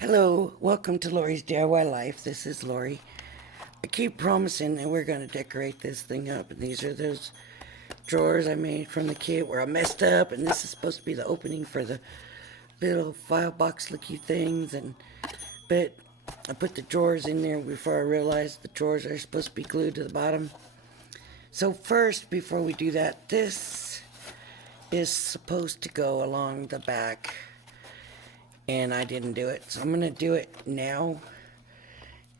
Hello, welcome to Lori's DIY Life. This is Lori. I keep promising that we're going to decorate this thing up, and these are those drawers I made from the kit where I messed up, and this is supposed to be the opening for the little file box looky things, but I put the drawers in there before I realized the drawers are supposed to be glued to the bottom. So first, before we do that, this is supposed to go along the back, and I didn't do it, so I'm going to do it now.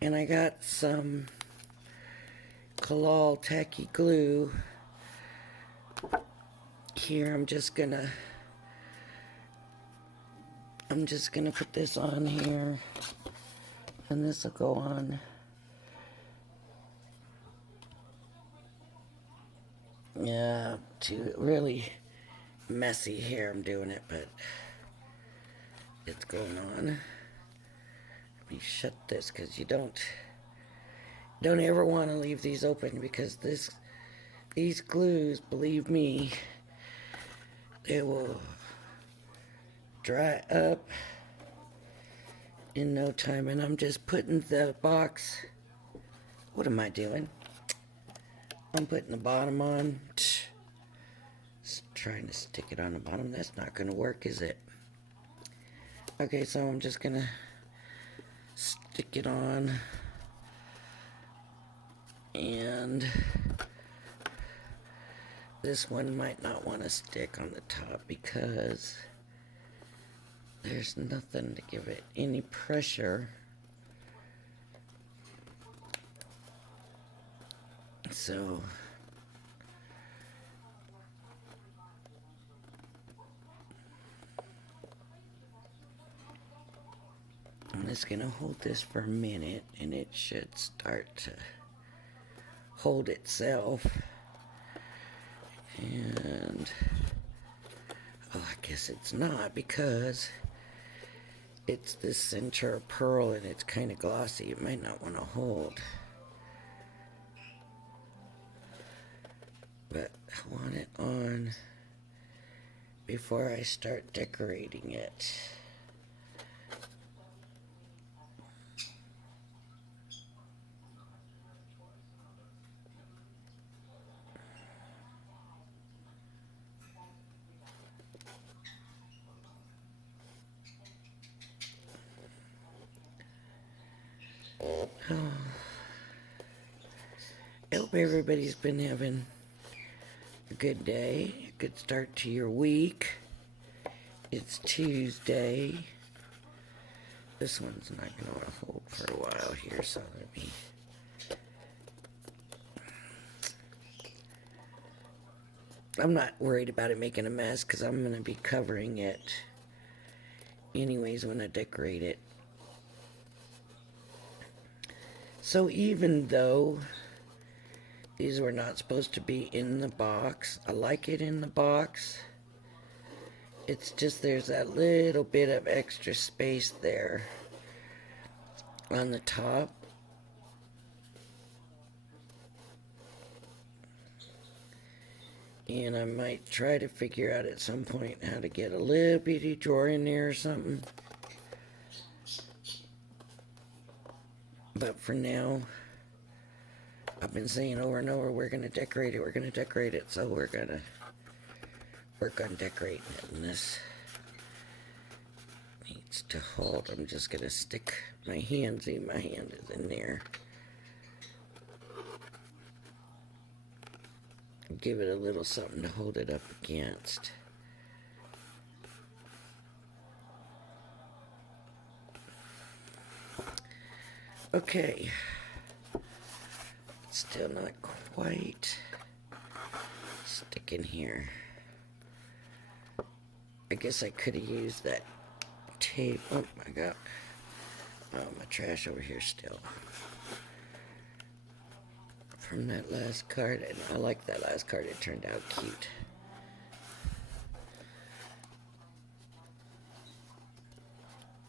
And I got some Kalal tacky glue here. I'm just gonna put this on here, and this will go on. Yeah, too really messy here. I'm doing it, but it's going on. Let me shut this because you don't ever want to leave these open, because these glues, believe me, they will dry up in no time. And I'm just putting the box, what am I doing? I'm putting the bottom on. Just trying to stick it on the bottom. That's not going to work, is it? Okay, so I'm just going to stick it on. And this one might not want to stick on the top because there's nothing to give it any pressure. So I'm just going to hold this for a minute, and it should start to hold itself. And oh, I guess it's not, because it's this center pearl and it's kind of glossy. It might not want to hold, but I want it on before I start decorating it. I hope everybody's been having a good day, a good start to your week. It's Tuesday. This one's not going to want to hold for a while here, so let me... I'm not worried about it making a mess because I'm going to be covering it anyways when I decorate it. So even though these were not supposed to be in the box, I like it in the box. It's just there's that little bit of extra space there on the top. And I might try to figure out at some point how to get a little bitty drawer in there or something. But for now, I've been saying over and over, we're going to decorate it, we're going to decorate it. So we're going to work on decorating it. And this needs to hold. I'm just going to stick my hand, see, my hand is in there. Give it a little something to hold it up against. Okay. It's still not quite sticking here. I guess I could have used that tape. Oh my God. Oh, my trash over here still. From that last card, and I like that last card. It turned out cute.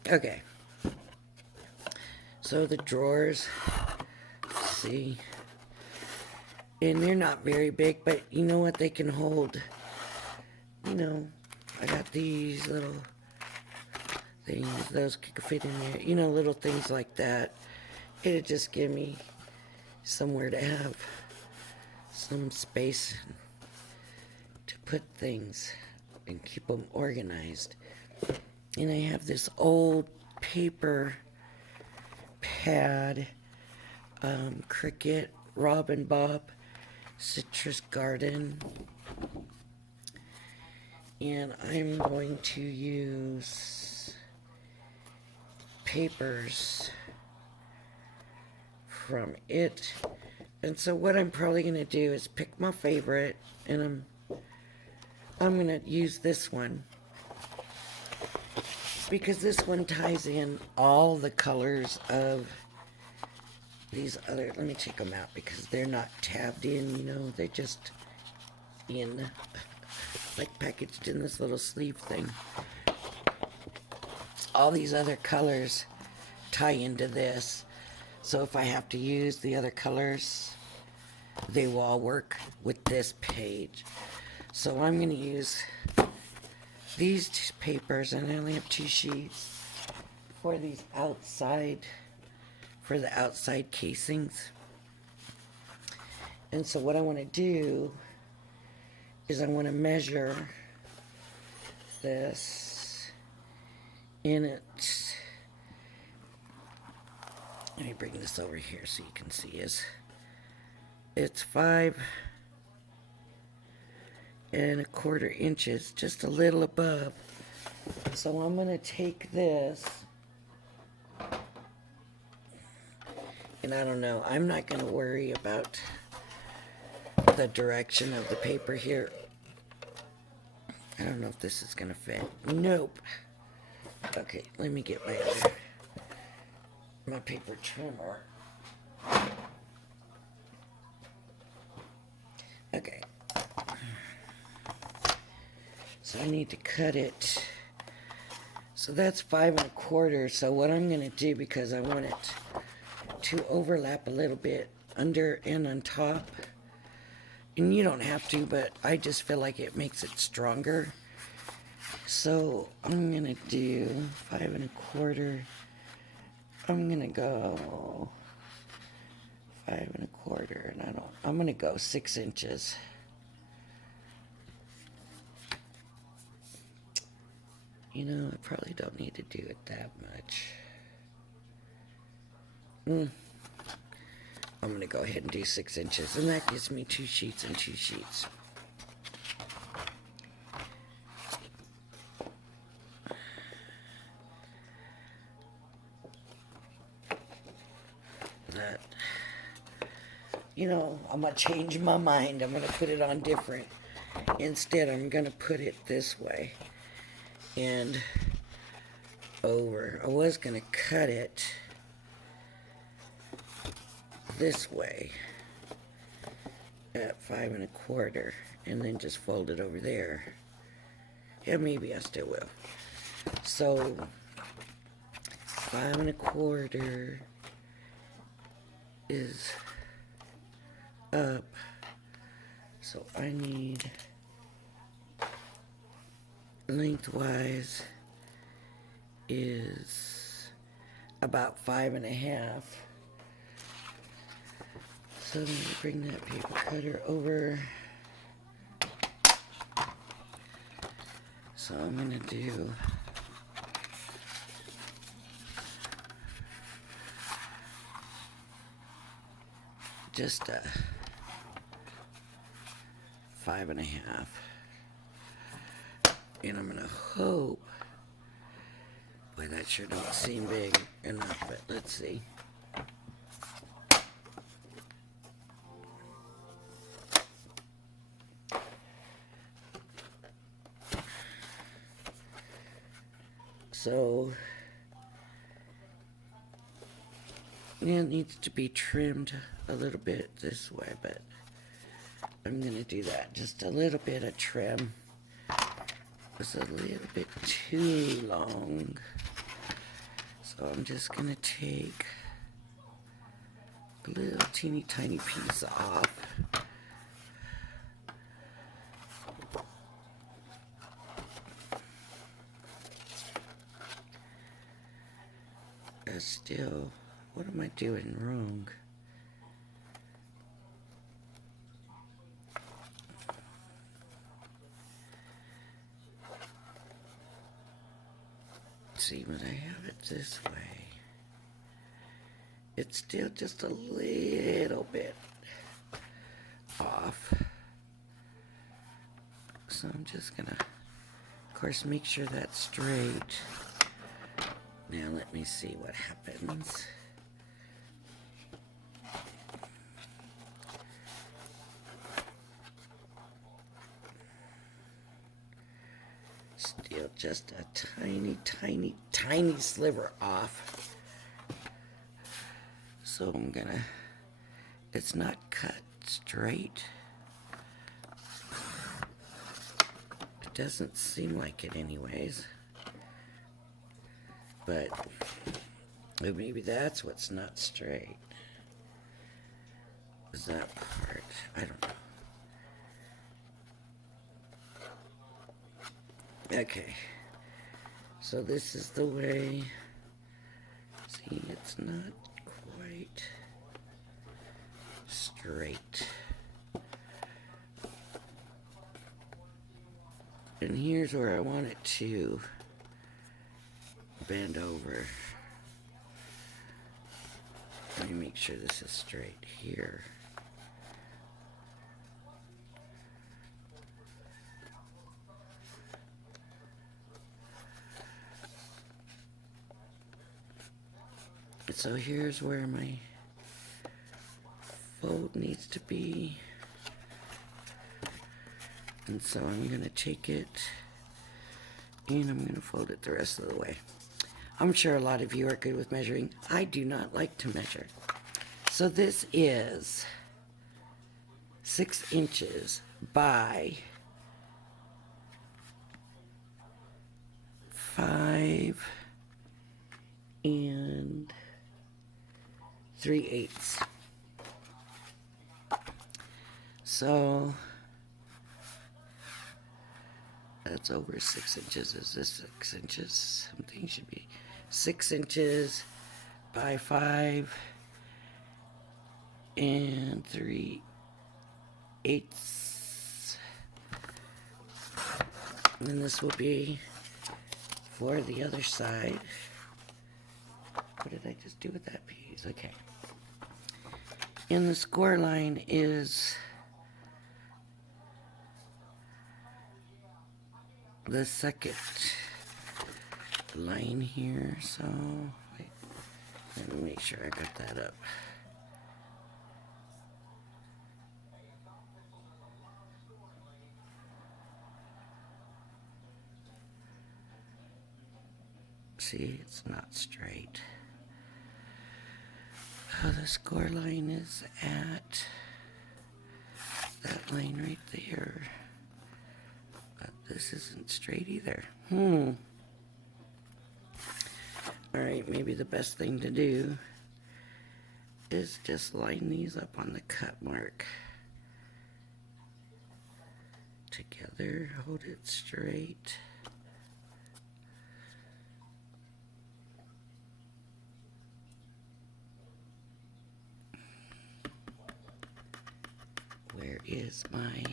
Okay. So the drawers, see, and they're not very big, but you know what, they can hold. You know, I got these little things. Those could fit in there. You know, little things like that. It'd just give me somewhere to have some space to put things and keep them organized. And I have this old paper pad, Cricut, Robin Bob, Citrus Garden. And I'm going to use papers from it. And so what I'm probably going to do is pick my favorite, and I'm going to use this one because this one ties in all the colors of these other. Let me take them out because they're not tabbed in, you know, they're just in, like packaged in this little sleeve thing. All these other colors tie into this. So if I have to use the other colors, they will all work with this page. So I'm going to use these papers, and I only have 2 sheets for these outside, for the outside casings. And so what I want to do is I want to measure this in it. Let me bring this over here so you can see it's 5¼ inches, just a little above. So I'm going to take this, and I don't know, I'm not going to worry about the direction of the paper here. I don't know if this is going to fit. Nope. Okay, let me get my paper trimmer. Okay. So I need to cut it. So that's 5¼ So what I'm going to do, because I want it to overlap a little bit under and on top, and you don't have to, but I just feel like it makes it stronger. So I'm going to do 5¼ I'm going to go 5¼ and I'm going to go 6 inches. You know, I probably don't need to do it that much. I'm going to go ahead and do 6 inches, and that gives me 2 sheets and 2 sheets. That, you know, I'm going to change my mind. I'm going to put it on different. Instead, I'm going to put it this way and over. I was going to cut it this way at 5¼ and then just fold it over there. Yeah, maybe I still will. So 5¼ is up. So I need lengthwise is about 5½. So I'm going to bring that paper cutter over. So I'm going to do just a 5½. And I'm going to hope, boy, that sure don't seem big enough, but let's see. So, yeah, it needs to be trimmed a little bit this way, but I'm going to do that. Just a little bit of trim. It's a little bit too long. So I'm just going to take a little teeny tiny piece off. still, what am I doing wrong? See, when I have it this way, it's still just a little bit off. So I'm just gonna, of course, make sure that's straight. Now let me see what happens. Still just a tiny, tiny, tiny sliver off. So I'm gonna, it's not cut straight. It doesn't seem like it anyways. But maybe that's what's not straight. Is that part? I don't know. Okay. So this is the way. See, it's not quite straight. And here's where I want it to bend over. Let me make sure this is straight here. So here's where my fold needs to be. And so I'm going to take it and I'm going to fold it the rest of the way. I'm sure a lot of you are good with measuring. I do not like to measure. So this is 6 inches by 5 3/8. So that's over 6 inches. Is this 6 inches? Something should be 6 inches by 5 3/8. And this will be for the other side. What did I just do with that piece? Okay. And the score line is the second line here. So wait, let me make sure I got that up. See, it's not straight. The score line is at that line right there. But this isn't straight either. Alright, maybe the best thing to do is just line these up on the cut mark. Together, hold it straight. Where is my...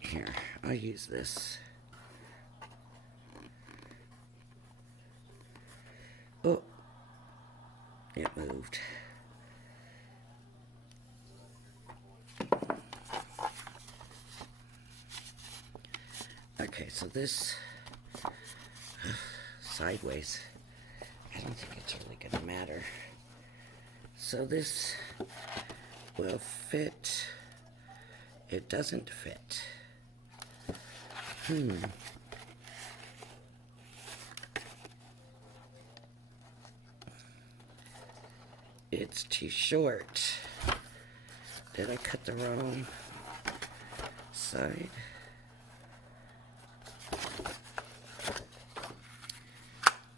Here, I'll use this. Oh, it moved. Okay, so this sideways, I don't think it's really gonna matter. So this will fit. It doesn't fit. It's too short. Did I cut the wrong side?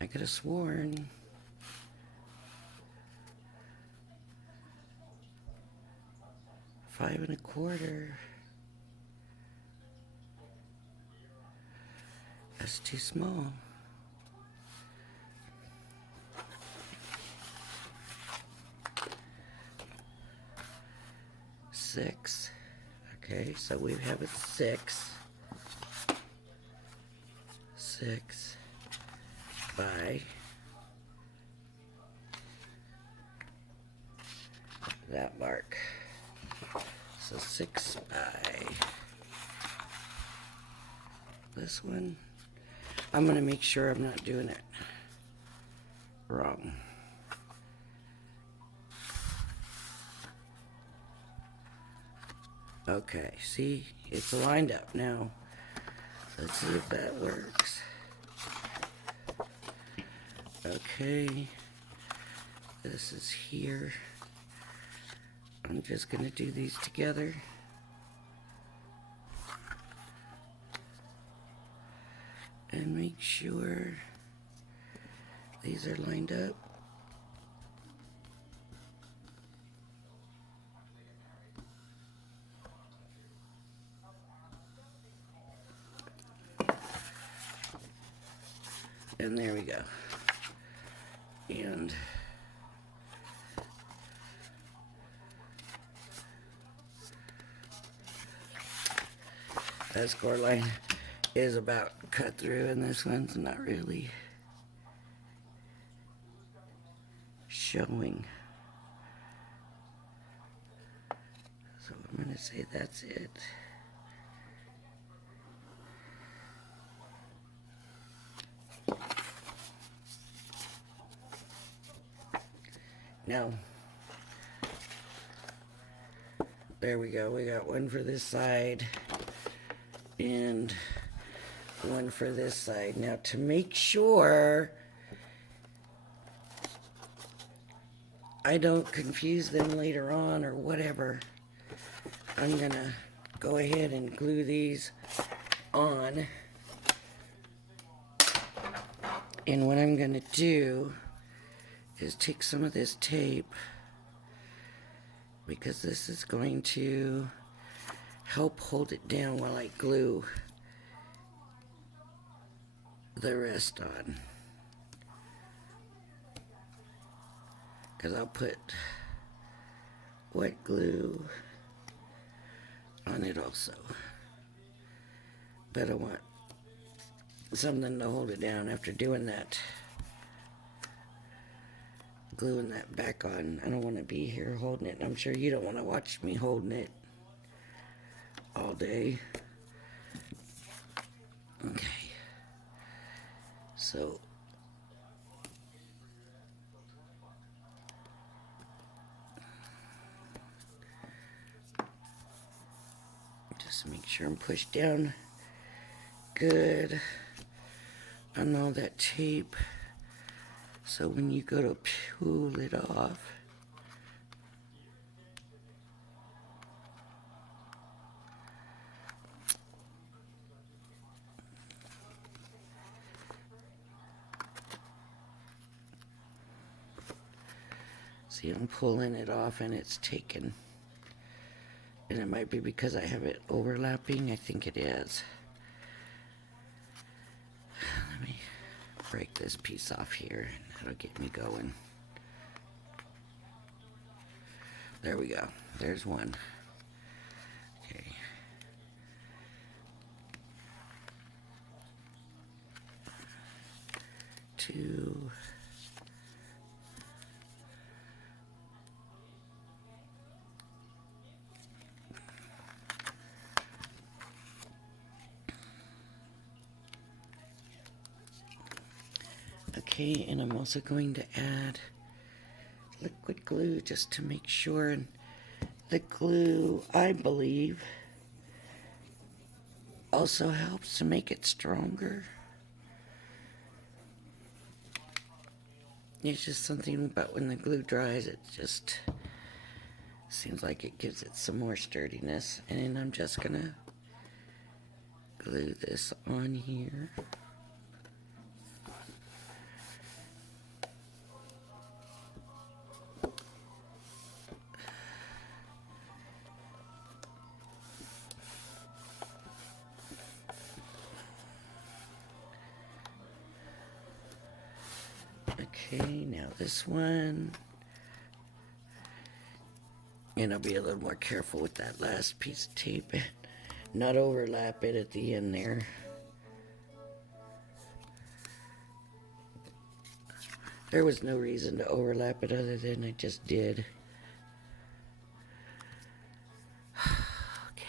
I could have sworn 5 1/4. That's too small. Six. Okay, so we have a 6. 6 by that mark. So 6 by this one. I'm going to make sure I'm not doing it wrong. Okay, see, it's lined up now. Let's see if that works. Okay, this is here. I'm just going to do these together. And make sure these are lined up. And there we go. And that score line is about cut through, and this one's not really showing. So I'm going to say that's it. Now, there we go. We got one for this side and one for this side. Now, to make sure I don't confuse them later on or whatever, I'm gonna go ahead and glue these on. And what I'm gonna do is take some of this tape, because this is going to help hold it down while I glue the rest on. Because I'll put wet glue on it also. But I want something to hold it down after doing that. Gluing that back on. I don't want to be here holding it. I'm sure you don't want to watch me holding it all day. Okay. So just make sure I'm pushed down good on all that tape. So when you go to pull it off, see, I'm pulling it off and it's taken. And it might be because I have it overlapping. I think it is. Let me break this piece off here. That'll get me going. There we go. There's one. Okay. Two. Okay, and I'm also going to add liquid glue just to make sure. And the glue, I believe, also helps to make it stronger. It's just something about when the glue dries, it just seems like it gives it some more sturdiness. And I'm just gonna glue this on here. Okay, now this one. And I'll be a little more careful with that last piece of tape and not overlap it at the end there. There was no reason to overlap it other than I just did. Okay.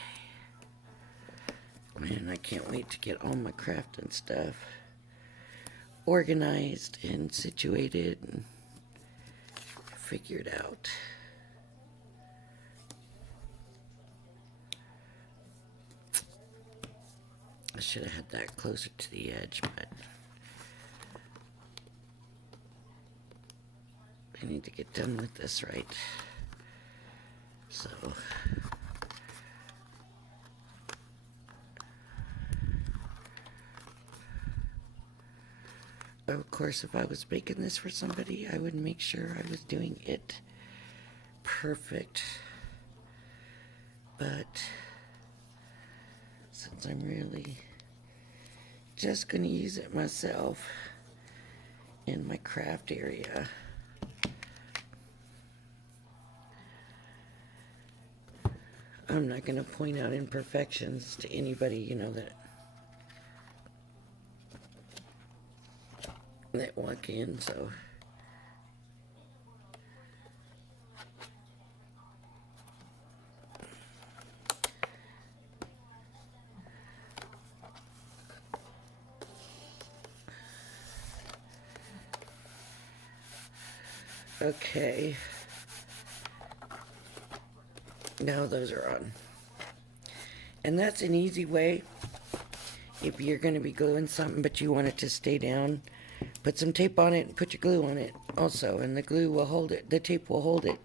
Man, I can't wait to get all my crafting stuff organized and situated and figured out. I should have had that closer to the edge, but I need to get done with this right. So of course, if I was making this for somebody, I would make sure I was doing it perfect. But since I'm really just going to use it myself in my craft area, I'm not going to point out imperfections to anybody, you know, that walk in, so okay. Now those are on. And that's an easy way. If you're going to be gluing something but you want it to stay down, put some tape on it and put your glue on it also, and the glue will hold it. The tape will hold it.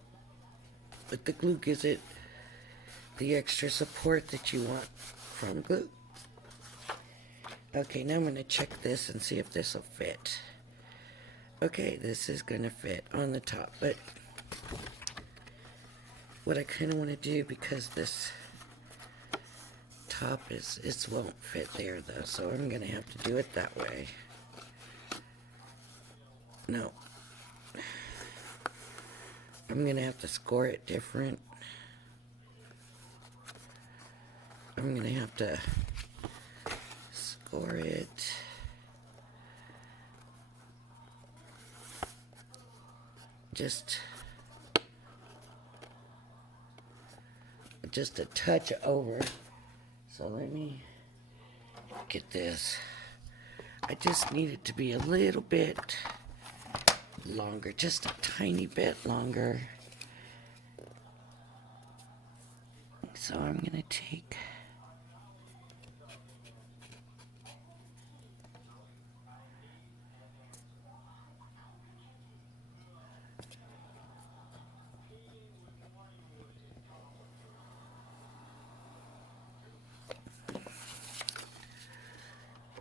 But the glue gives it the extra support that you want from glue. Okay, now I'm going to check this and see if this will fit. Okay, this is going to fit on the top, but what I kind of want to do, because this top it won't fit there though, so I'm going to have to do it that way. No. I'm going to have to score it different. I'm going to have to score it just a touch over. So let me get this. I just need it to be a little bit longer, just a tiny bit longer. So I'm gonna take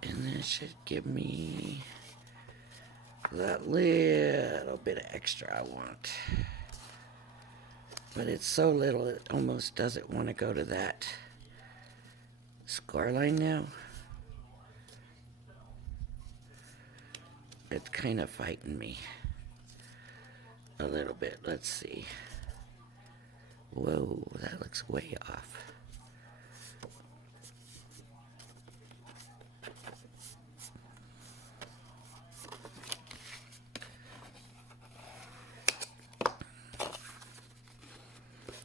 and that should give me that little bit of extra I want. But it's so little it almost doesn't want to go to that score line now. It's kind of fighting me a little bit. Let's see. Whoa, that looks way off.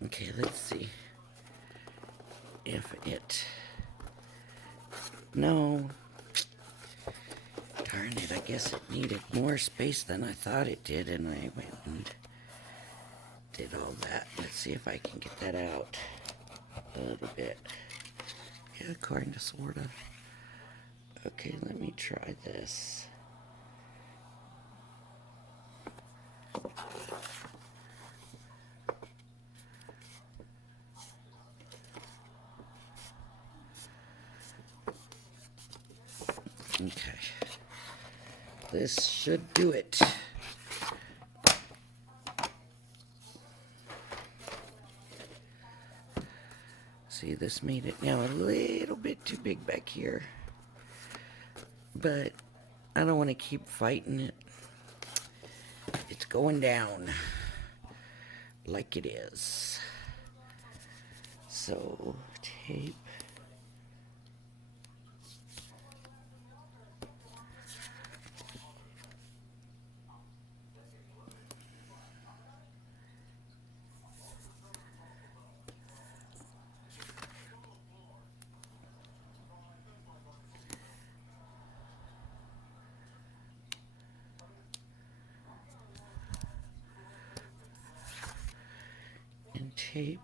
Okay, let's see if it... No. Darn it, I guess it needed more space than I thought it did, and I went and did all that. Let's see if I can get that out a little bit. Yeah, kind of, sort of. Okay, let me try this. Okay. This should do it. See, this made it now a little bit too big back here. But I don't want to keep fighting it. going down like it is. So, tape. And tape.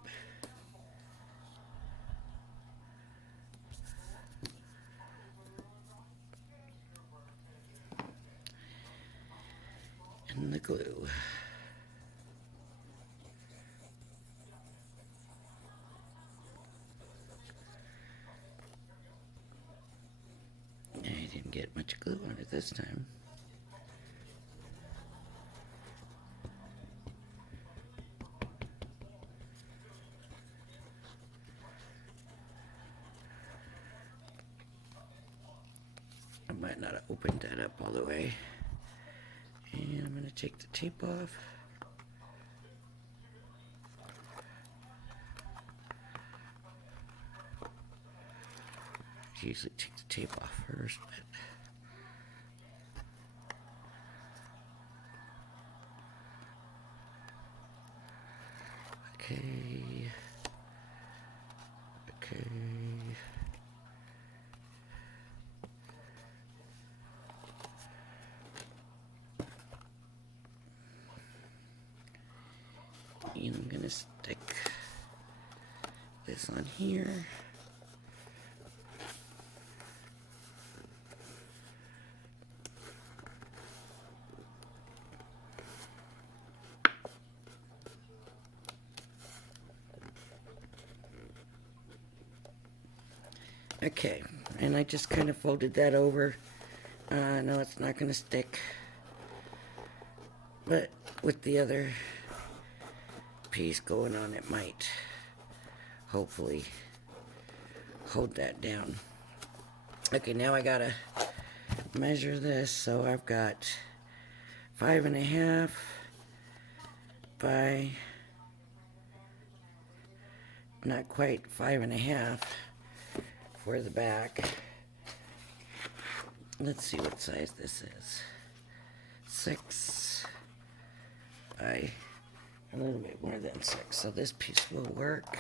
And the glue. I didn't get much glue on it this time. I might not have opened that up all the way. And I'm going to take the tape off. I usually take the tape off first, but okay. Okay. And I'm gonna stick this on here. Okay, and I just kind of folded that over. No, it's not going to stick. But with the other piece going on, it might hopefully hold that down. Okay, now I gotta measure this. So I've got 5.5 by not quite 5.5 for the back. Let's see what size this is. 6 by a little bit more than 6. So this piece will work.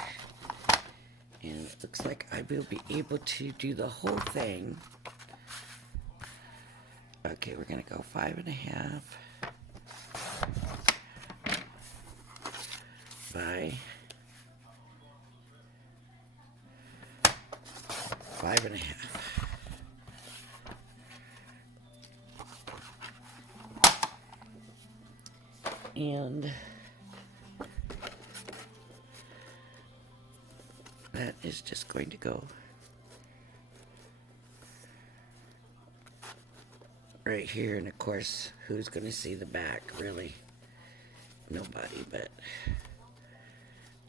And it looks like I will be able to do the whole thing. Okay, we're gonna go 5.5 by 5.5. And that is just going to go right here. And of course, who's going to see the back? Really, nobody. But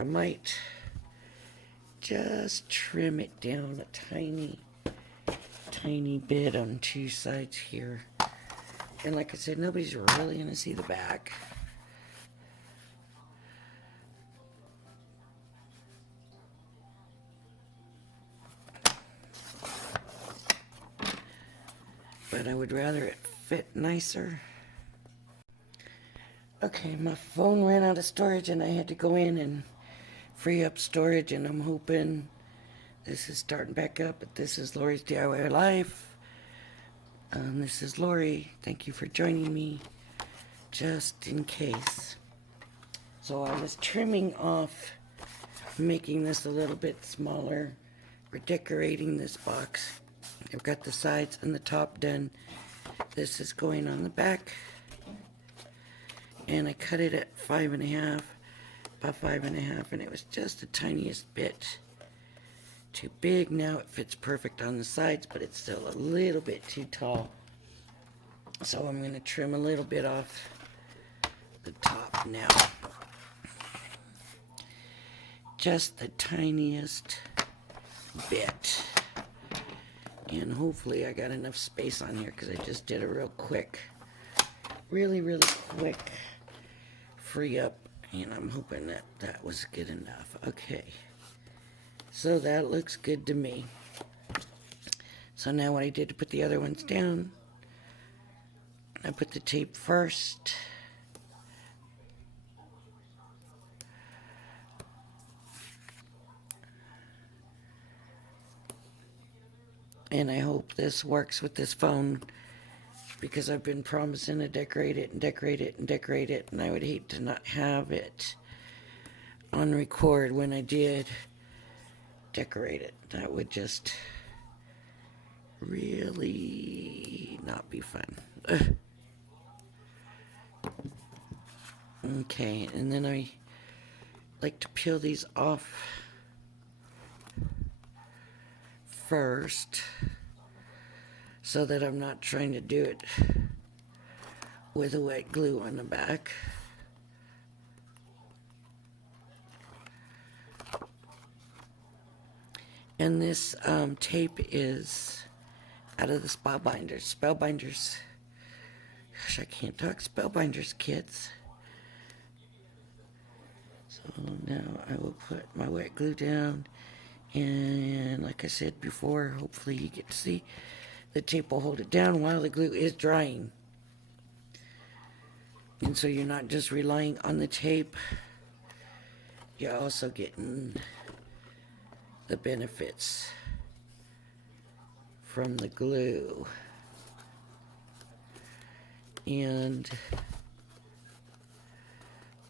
I might just trim it down a tiny bit on two sides here. And like I said, nobody's really going to see the back. But I would rather it fit nicer. Okay, my phone ran out of storage and I had to go in and free up storage, and I'm hoping this is starting back up. But this is Lori's DIY Life. This is Lori. Thank you for joining me, just in case. So I was trimming off, making this a little bit smaller. We're decorating this box. I've got the sides and the top done. This is going on the back. And I cut it at 5.5 by 5.5, and it was just the tiniest bit too big. Now it fits perfect on the sides, but it's still a little bit too tall. So I'm going to trim a little bit off the top now. Just the tiniest bit. And hopefully I got enough space on here because I just did it real quick. Really quick. free up, and I'm hoping that that was good enough. Okay, so that looks good to me. So now what I did to put the other ones down, I put the tape first. And I hope this works with this phone, because I've been promising to decorate it and decorate it and decorate it, and I would hate to not have it on record when I did decorate it. That would just really not be fun. Ugh. Okay, and then I like to peel these off first, so that I'm not trying to do it with a wet glue on the back. And this tape is out of the Spellbinders. Spellbinders. Gosh, I can't talk. Spellbinders kits. So now I will put my wet glue down. And like I said before, hopefully you get to see, the tape will hold it down while the glue is drying. And so you're not just relying on the tape, you're also getting the benefits from the glue. And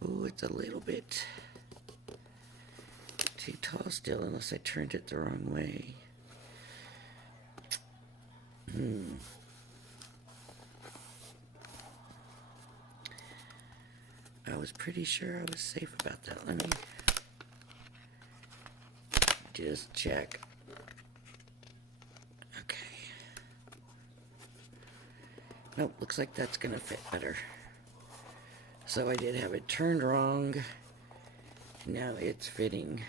oh, it's a little bit too tall still, unless I turned it the wrong way. I was pretty sure I was safe about that. Let me just check. Okay. Nope, looks like that's gonna fit better. So I did have it turned wrong. Now it's fitting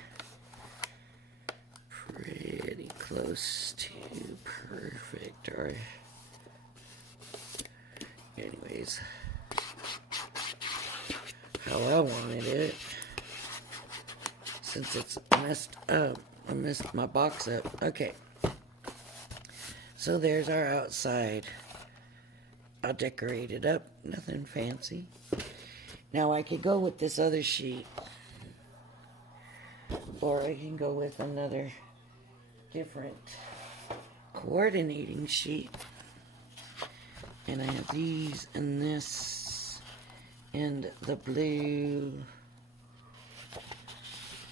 pretty close to perfect. Or anyways, how I wanted it. Since it's messed up, I messed my box up. Okay. So there's our outside. I'll decorate it up. Nothing fancy. Now I could go with this other sheet, or I can go with another different coordinating sheet. And I have these and this and the blue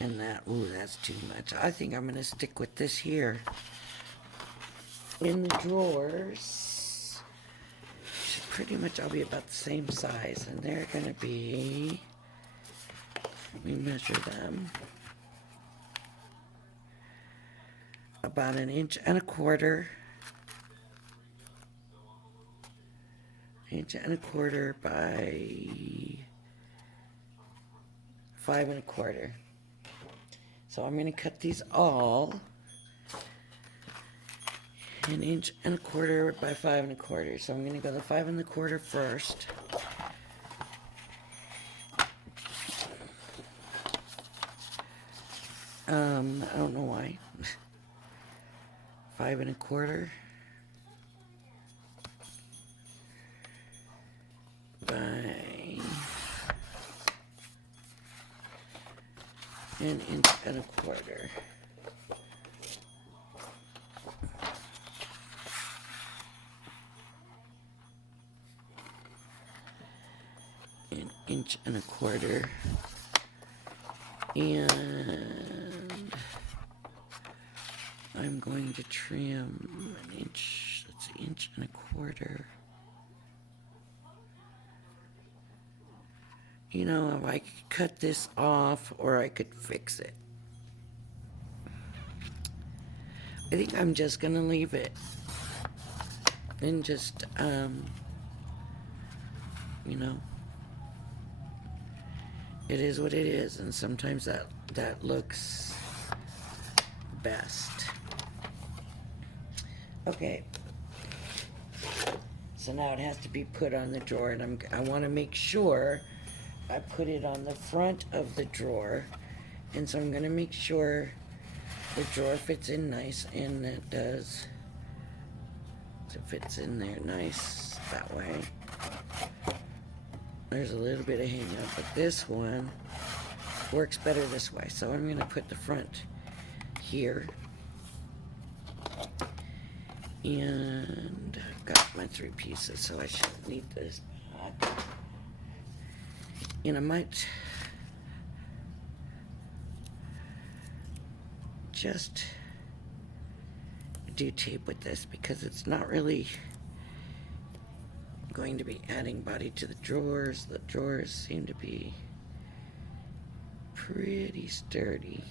and that. Ooh, that's too much. I think I'm going to stick with this here. In the drawers, should pretty much all be about the same size. And they're going to be, let me measure them, about 1 1/4 inches. 1 1/4 by 5 1/4. So I'm going to cut these all 1 1/4 by 5 1/4. So I'm going to go the 5 1/4 first. I don't know why. 5 1/4 by 1 1/4. An 1 1/4. And I'm going to trim 1 inch, that's 1 1/4. You know, I could cut this off or I could fix it. I think I'm just gonna leave it and just, you know, it is what it is, and sometimes that looks best. Okay, so now it has to be put on the drawer, and I want to make sure I put it on the front of the drawer, and so I'm going to make sure the drawer fits in nice, and it does. It fits in there nice that way. There's a little bit of hang up, but this one works better this way. So I'm going to put the front here. And I've got my 3 pieces, so I shouldn't need this back. And I might just do tape with this because it's not really going to be adding body to the drawers. The drawers seem to be pretty sturdy.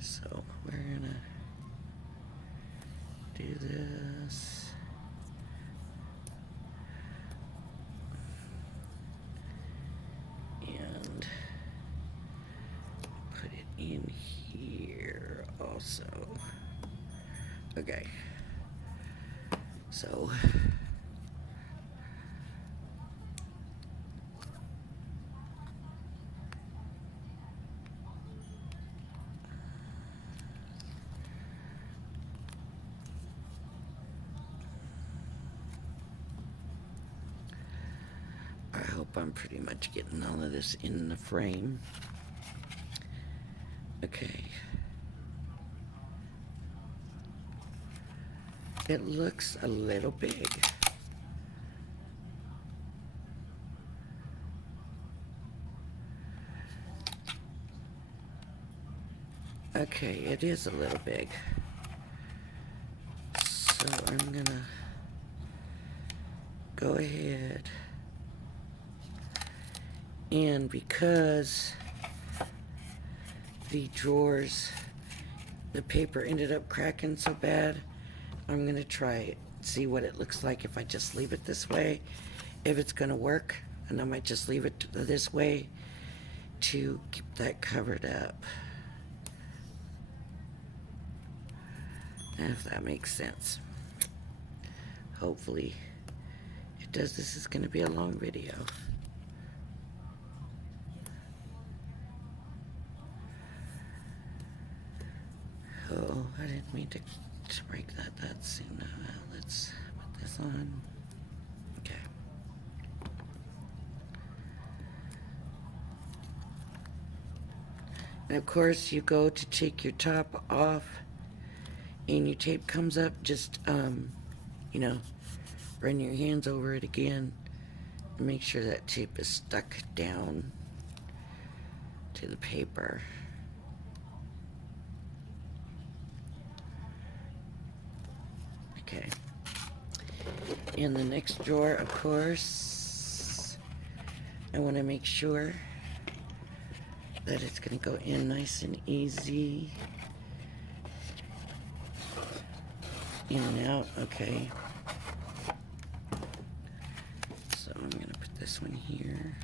So we're gonna do this. And put it in here also. Okay. So I hope I'm pretty much getting all of this in the frame. Okay. It looks a little big. Okay, it is a little big. So I'm gonna go ahead, and because the drawers, the paper ended up cracking so bad, I'm gonna try it, see what it looks like if I just leave it this way, if it's gonna work, and I might just leave it this way to keep that covered up. If that makes sense. Hopefully it does. This is gonna be a long video. Oh, I didn't mean to break that. That's enough. Let's put this on. Okay. And of course, you go to take your top off, and your tape comes up. Just you know, run your hands over it again, and make sure that tape is stuck down to the paper. Okay. In the next drawer, of course, I want to make sure that it's going to go in nice and easy. In and out, okay. So I'm going to put this one here.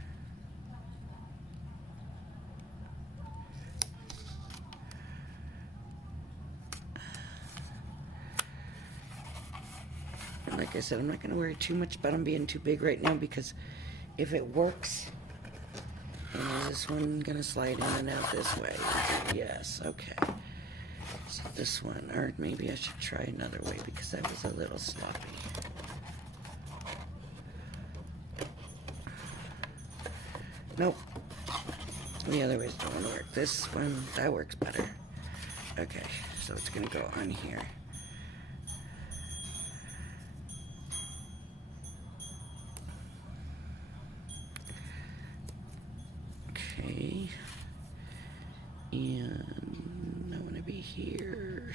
And like I said, I'm not going to worry too much about them being too big right now, because if it works, and is this one going to slide in and out this way? Yes, okay. So this one, or maybe I should try another way because that was a little sloppy. Nope. The other ways don't work. This one, that works better. Okay, so it's going to go on here. Okay. And I want to be here.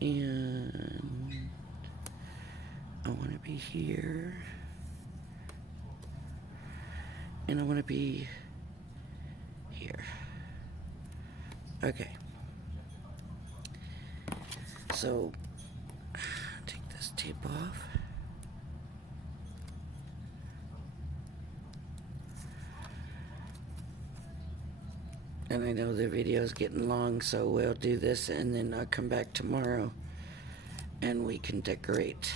And I want to be here. And I want to be here. Okay. So, take this tape off. And I know the video is getting long, so we'll do this and then I'll come back tomorrow and we can decorate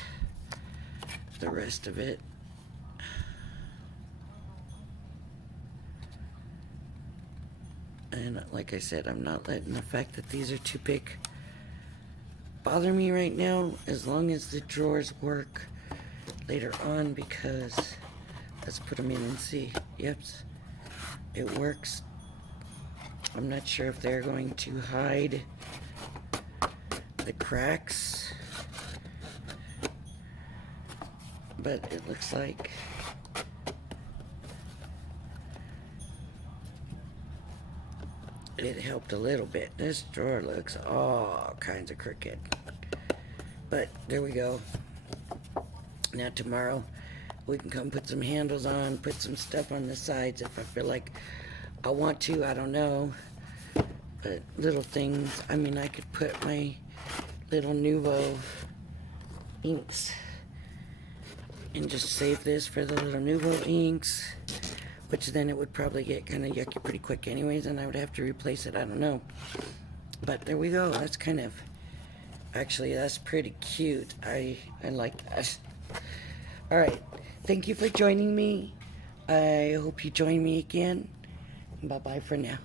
the rest of it. And like I said, I'm not letting the fact that these are too big bother me right now, as long as the drawers work later on, because let's put them in and see. Yep, it works. I'm not sure if they're going to hide the cracks, but it looks like it helped a little bit. This drawer looks all kinds of crooked, but there we go. Now tomorrow we can come put some handles on, put some stuff on the sides if I feel like I want to. I don't know, but little things. I mean, I could put my little Nuvo inks and just save this for the little Nuvo inks, which then it would probably get kind of yucky pretty quick anyways, and I would have to replace it. I don't know, but there we go. That's kind of, actually, that's pretty cute. I like that. All right, thank you for joining me. I hope you join me again. Bye bye for now.